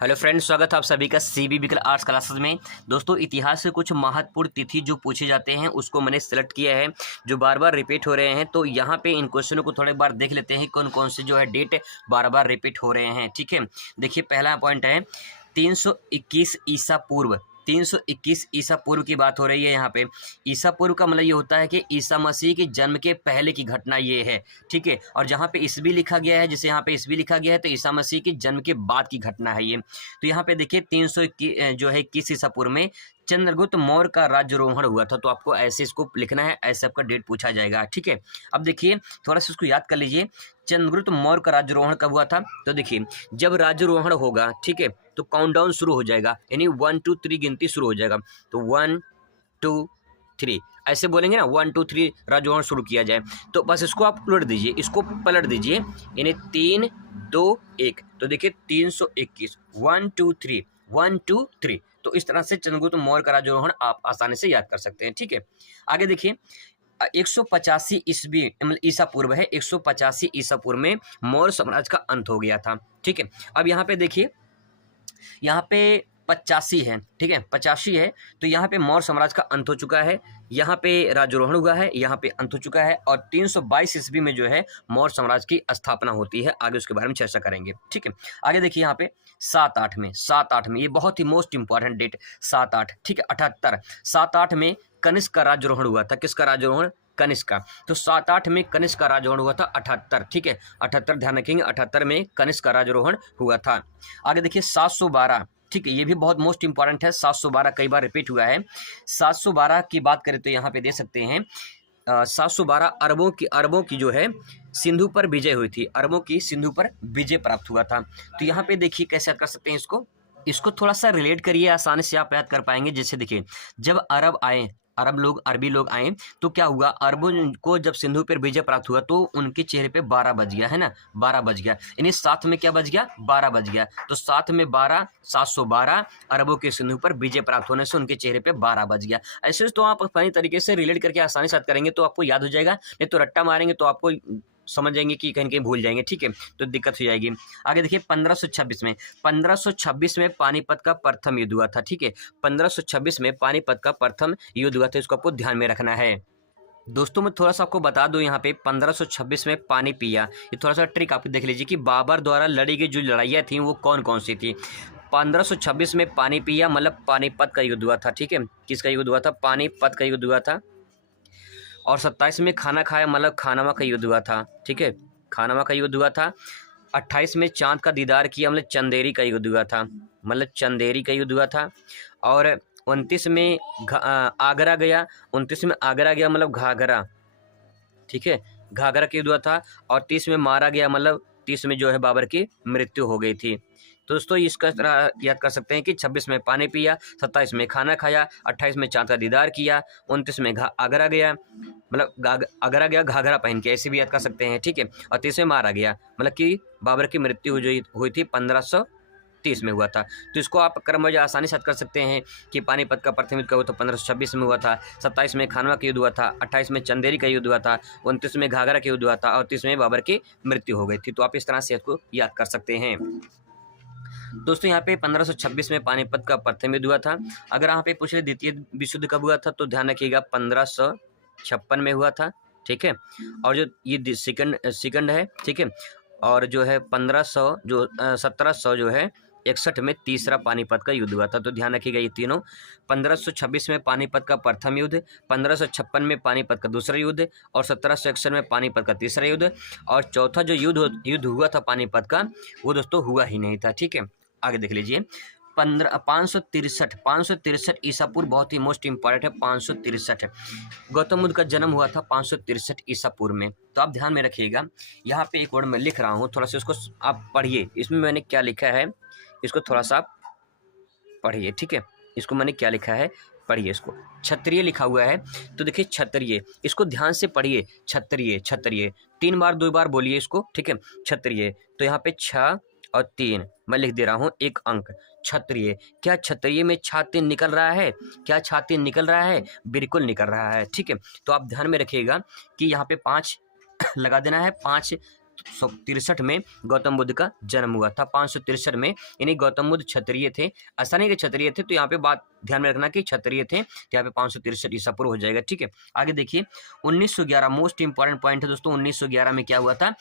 Hello friends, स्वागत है आप सभी का सीबीबीकल आर्ट्स क्लासेस में। दोस्तों, इतिहास से कुछ महत्वपूर्ण तिथि जो पूछे जाते हैं उसको मैंने सेलेक्ट किया है, जो बार बार रिपीट हो रहे हैं। तो यहाँ पे इन क्वेश्चनों को थोड़े बार देख लेते हैं कौन कौन से जो है डेट बार बार रिपीट हो रहे हैं। ठीक है, देखिए पहला पॉइंट है 321 ईसा पूर्व। 321 ईसा पूर्व की बात हो रही है। यहाँ पे ईसा पूर्व का मतलब ये होता है कि ईसा मसीह के जन्म के पहले की घटना ये है। ठीक है, और जहाँ पे ईस्वी लिखा गया है, जिसे यहाँ पे ईस्वी लिखा गया है, तो ईसा मसीह के जन्म के बाद की घटना है ये। तो यहाँ पे देखिए 321 जो है 21 ईसा पूर्व में चंद्रगुप्त मौर्य का राज्यारोहण हुआ था। तो आपको ऐसे इसको लिखना है, ऐसे आपका डेट पूछा जाएगा। ठीक है, अब देखिए थोड़ा सा इसको याद कर लीजिए, चंद्रगुप्त मौर्य का राज्यारोहण कब हुआ था। तो देखिए जब राज्यारोहण होगा, ठीक है, तो काउंटडाउन शुरू हो जाएगा, यानी 1 2 3 गिनती शुरू हो जाएगा। तो 1 2 3 ऐसे बोलेंगे ना, 1 2 3 राज्यारोहण शुरू किया जाए। तो बस इसको आप उलट दीजिए, इसको पलट दीजिए, यानी 3 2 1। तो देखिए 321 1 2 3 1 2 3। तो इस तरह से चंद्रगुप्त मौर्य का राज्यारोहण आप आसानी से याद कर सकते हैं। ठीक है, आगे देखिए 185 ईस्वी मतलब ईसा पूर्व है, 185 ईसा पूर्व में मौर्य साम्राज्य का अंत हो गया था। ठीक है, अब यहाँ पे देखिए, यहाँ पे 85 है, ठीक है 85 है, तो यहाँ पे मौर्य साम्राज्य का अंत हो चुका है, यहाँ पे राज्यारोहण हुआ है, यहाँ पे अंत हो चुका है, और 322 ईस्वी में जो है मौर्य साम्राज्य की स्थापना होती है। आगे उसके बारे में चर्चा करेंगे। ठीक है, आगे देखिए यहाँ पे 7 8 में ये बहुत ही मोस्ट इंपॉर्टेंट डेट 7 8, ठीक है 78 7 8 में कनिष्क का राज्यारोहण हुआ था। किसका राज्यारोहण? कनिष्क का। तो 7 8 में कनिष्क का राज्यारोहण हुआ था 78। ठीक है, 78 ध्यान रखेंगे, 78 में कनिष्क का राज्यारोहण हुआ था। आगे देखिए 712, ठीक है, ये भी बहुत मोस्ट इंपॉर्टेंट है। 712 कई बार रिपीट हुआ है। 712 की बात करें तो यहाँ पे दे सकते हैं 712 अरबों की जो है सिंधु पर विजय हुई थी, अरबों की सिंधु पर विजय प्राप्त हुआ था। तो यहाँ पे देखिए कैसे याद कर सकते हैं इसको थोड़ा सा रिलेट करिए, आसानी से आप याद कर पाएंगे। जैसे देखिए जब अरबी लोग आए तो क्या हुआ, अरबों को जब सिंधु पर विजय प्राप्त हुआ तो उनके चेहरे पे 12 बज गया, है ना, 12 बज गया, यानी साथ में क्या बज गया, 12 बज गया। तो साथ में 12, 712 अरबों के सिंधु पर विजय प्राप्त होने से उनके चेहरे पे 12 बज गया। ऐसे तो आप अपनी तरीके से रिलेट करके आसानी से याद करेंगे तो आपको याद हो जाएगा, नहीं तो रट्टा मारेंगे तो आपको समझ जाएंगे कि कहीं कहीं भूल जाएंगे। ठीक है, तो दिक्कत हो जाएगी। आगे देखिए 1526 में पानीपत का प्रथम युद्ध हुआ था। ठीक है, 1526 में पानीपत का प्रथम युद्ध हुआ था, इसको आपको ध्यान में रखना है। दोस्तों मैं थोड़ा सा आपको बता दूं, यहाँ पे 1526 में पानी पिया, ये थोड़ा सा ट्रिक आप देख लीजिए कि बाबर द्वारा लड़ी गई जो लड़ाइयाँ थी वो कौन कौन सी थी। 1526 में पानी पिया मतलब पानीपत का युद्ध हुआ था। ठीक है, किसका युद्ध हुआ था? पानीपत का युद्ध हुआ था। और 27 में खाना खाया मतलब खानावा का युद्ध हुआ था। ठीक है, खानावा का युद्ध हुआ था। 28 में चांद का दीदार किया मतलब चंदेरी का युद्ध हुआ था, मतलब चंदेरी का युद्ध हुआ था। और 29 में आगरा गया, 29 में आगरा गया मतलब घाघरा, ठीक है, घाघरा का युद्ध हुआ था। और 30 में मारा गया मतलब 30 में जो है बाबर की मृत्यु हो गई थी। तो दोस्तों इसका तरह याद कर सकते हैं कि 26 में पानी पिया, 27 में खाना खाया, 28 में चांद का दीदार किया, 29 में आगरा गया मतलब आगरा गया घाघरा पहन के, ऐसे भी याद कर सकते हैं। ठीक है, और 30 में मारा गया मतलब कि बाबर की मृत्यु हुई थी 1530 में हुआ था। तो इसको आप क्रमवार आसानी से याद कर सकते हैं कि पानीपत का प्रथम युद्ध कब हुआ था? 1526 में हुआ था। 27 में खानवा का युद्ध हुआ था, 28 में चंदेरी का युद्ध हुआ था, 29 में घाघरा का युद्ध हुआ था, और 30 में बाबर की मृत्यु हो गई थी। तो आप इस तरह से इसको याद कर सकते हैं। दोस्तों यहाँ पे 1526 में पानीपत का प्रथम युद्ध हुआ था। अगर यहाँ पे पूछ रहे द्वितीय विश्व युद्ध कब हुआ था तो ध्यान रखिएगा 1556 में हुआ था। ठीक है, और जो ये सेकंड है, ठीक है, और जो है 1700 जो है 61 में तीसरा पानीपत का युद्ध हुआ था। तो ध्यान रखिएगा ये तीनों, 1526 में पानीपत का प्रथम युद्ध, 1556 में पानीपत का दूसरा युद्ध, और 1761 में पानीपत का तीसरा युद्ध। और चौथा जो युद्ध हुआ था पानीपत का वो दोस्तों हुआ ही नहीं था। ठीक है, आगे देख लीजिए 563 ईसा पूर्व, बहुत ही मोस्ट इंपॉर्टेंट है 563। गौतम बुद्ध का जन्म हुआ था 563 ईसा पूर्व में। तो आप ध्यान में रखिएगा, यहाँ पे एक वर्ड मैं लिख रहा हूँ, थोड़ा सा उसको आप पढ़िए, इसमें मैंने क्या लिखा है इसको थोड़ा सा आप पढ़िए। ठीक है, इसको मैंने क्या लिखा है पढ़िए, इसको क्षत्रिय लिखा हुआ है। तो देखिए क्षत्रिय, इसको ध्यान से पढ़िए, क्षत्रिय क्षत्रिय 3 बार 2 बार बोलिए इसको। ठीक है, क्षत्रिय। तो यहाँ पे 6 और 3 मैं लिख दे रहा हूँ, एक अंक क्षत्रिय। क्या क्षत्रिय में छात्र निकल रहा है? क्या छात्र निकल रहा है? बिल्कुल निकल रहा है। ठीक है, तो आप ध्यान में रखिएगा कि यहाँ पे 5 लगा देना है, 5 563 में गौतम बुद्ध का जन्म हुआ था। 563 में, यानी गौतम बुद्ध क्षत्रिय थे, ऐसा नहीं कि क्षत्रिय थे, तो यहाँ पे बात ध्यान में रखना कि क्षत्रिय थे, तो यहाँ पे 563 ईसा पूर्व हो जाएगा। ठीक है, आगे देखिए 1911 मोस्ट इंपॉर्टेंट पॉइंट है दोस्तों। 1911 में क्या हुआ था,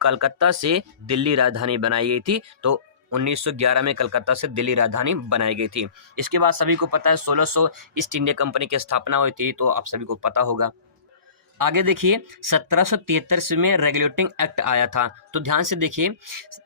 कलकत्ता से दिल्ली राजधानी बनाई गई थी। तो 1911 में कलकत्ता से दिल्ली राजधानी बनाई गई थी। इसके बाद सभी को पता है 1600 ईस्ट इंडिया कंपनी की स्थापना हुई थी, तो आप सभी को पता होगा। आगे देखिए 1773 में रेगुलेटिंग एक्ट आया था। तो ध्यान से देखिए,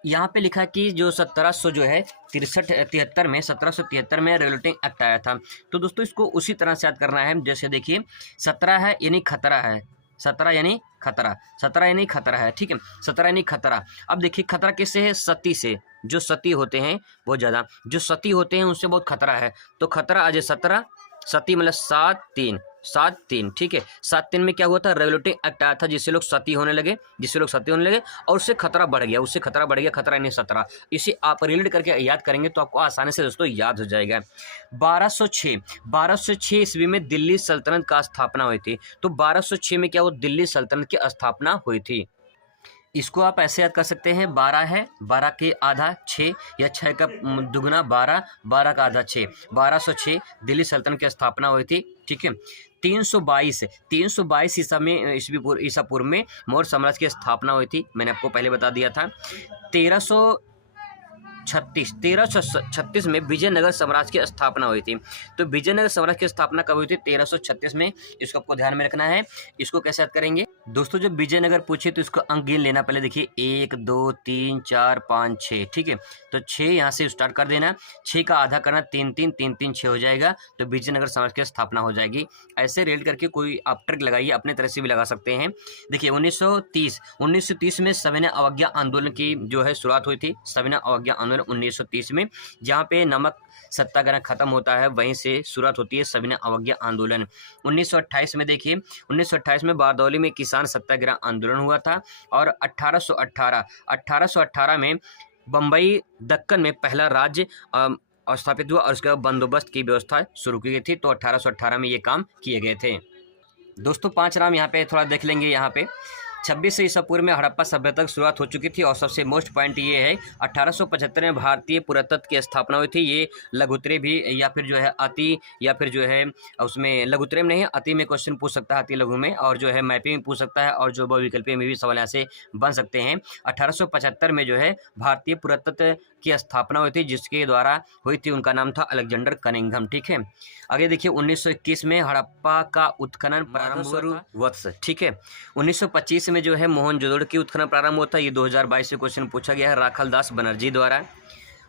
यहाँ पे लिखा कि जो 1700 जो है 73 में 1773 में रेगुलेटिंग एक्ट आया था। तो दोस्तों इसको उसी तरह से याद करना है, जैसे देखिए 17 है यानी खतरा है, 17 यानी खतरा, 17 यानी खतरा है। ठीक है, 17 यानी खतरा। अब देखिए खतरा किससे है, सती से। जो सती होते हैं बहुत ज़्यादा, जो सती होते हैं उनसे बहुत खतरा है। तो खतरा आज 17, सती मतलब 7-3। ठीक है, 7-3 में क्या हुआ था, रेगुलेटिंग एक्ट आया था, जिससे लोग सती होने लगे, और उससे खतरा बढ़ गया, खतरा यानी 17। इसे आप रिलेट करके याद करेंगे तो आपको आसानी से दोस्तों याद हो जाएगा। 1206 ईस्वी में दिल्ली सल्तनत का स्थापना हुई थी। तो 1206 में क्या हुआ, दिल्ली सल्तनत की स्थापना हुई थी। इसको आप ऐसे याद कर सकते हैं, 12 है, 12 के आधा 6, या 6 का दुगना 12, 12 का आधा 6, 1206 दिल्ली सल्तनत की स्थापना हुई थी। ठीक है, 322 ईसा पूर्व में मौर्य साम्राज्य की स्थापना हुई थी। मैंने आपको पहले बता दिया था। 1336 में विजयनगर साम्राज्य की स्थापना हुई थी। तो विजयनगर साम्राज्य की स्थापना कब हुई थी, 1336 में। इसको आपको ध्यान में रखना है। इसको कैसे याद करेंगे दोस्तों, जब विजयनगर पूछे तो इसको अंक गिन लेना। पहले देखिए 1 2 3 4 5 6। ठीक है, तो 6 यहाँ से स्टार्ट कर देना, 6 का आधा करना 3 3 3 3 6 हो जाएगा। तो विजयनगर साम्राज्य की स्थापना हो जाएगी। ऐसे रेट करके कोई आप ट्रिक लगाइए, अपने तरह से भी लगा सकते हैं। देखिए 1930 में सविनय अवज्ञा आंदोलन की जो है शुरुआत हुई थी। सविनय अवज्ञा आंदोलन 1930 में, जहाँ पे नमक सत्याग्रह खत्म होता है, वहीं से शुरुआत होती है सविनय अवज्ञा आंदोलन। 1928 में देखिए, 1928 में बारदौली में किसान सत्याग्रह आंदोलन हुआ था। और 1818 में बम्बई दक्कन में पहला राज्य स्थापित हुआ, और उसके बाद बंदोबस्त की व्यवस्था शुरू की गई थी। तो 1818 में ये काम किए गए थे। दोस्तों 5 नाम यहाँ पे थोड़ा देख लेंगे। यहाँ पे 26 ईसा पूर्व में हड़प्पा सभ्यता की शुरुआत हो चुकी थी। और सबसे मोस्ट पॉइंट ये है, 1875 में भारतीय पुरातत्व की स्थापना हुई थी। ये लघुत्तरे भी, या फिर जो है अति, या फिर जो है उसमें लघुत्तरे में नहीं, अति में क्वेश्चन पूछ सकता है, अति लघु में, और जो है मैपिंग में पूछ सकता है, और जो बहुविकल्पीय में भी सवाल ऐसे बन सकते हैं। 1875 में जो है भारतीय पुरातत्व की स्थापना हुई थी, जिसके द्वारा हुई थी, उनका नाम था अलेक्जेंडर कनिंघम। ठीक है, आगे देखिए 1921 में हड़प्पा का उत्खनन प्रारंभ हुआ। ठीक है, 1925 में जो है मोहनजोदड़ो की उत्खनन प्रारंभ हुआ था। ये 2022 से क्वेश्चन पूछा गया है राखलदास बनर्जी द्वारा।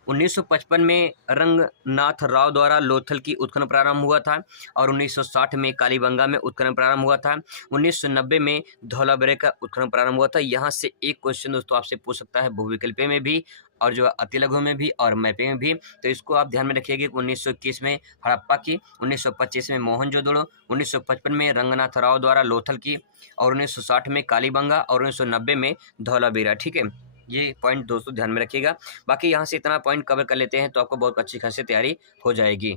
1955 में रंगनाथ राव द्वारा लोथल की उत्खनन प्रारंभ हुआ था। और 1960 में कालीबंगा में उत्खनन प्रारंभ हुआ था। 1990 में धौलावीरा का उत्खनन प्रारंभ हुआ था। यहाँ से एक क्वेश्चन दोस्तों आपसे पूछ सकता है, बहुविकल्पीय में भी, और जो अति लघु में भी, और मैपिंग में भी। तो इसको आप ध्यान में रखिएगा कि 1921 में हड़प्पा की, 1925 में मोहनजोदड़ो, 1955 में रंगनाथ राव द्वारा लोथल की, और 1960 में कालीबंगा, और 1990 में धौलावीरा। ठीक है, ये पॉइंट दोस्तों ध्यान में रखिएगा। बाकी यहाँ से इतना पॉइंट कवर कर लेते हैं तो आपको बहुत अच्छी खासी तैयारी हो जाएगी।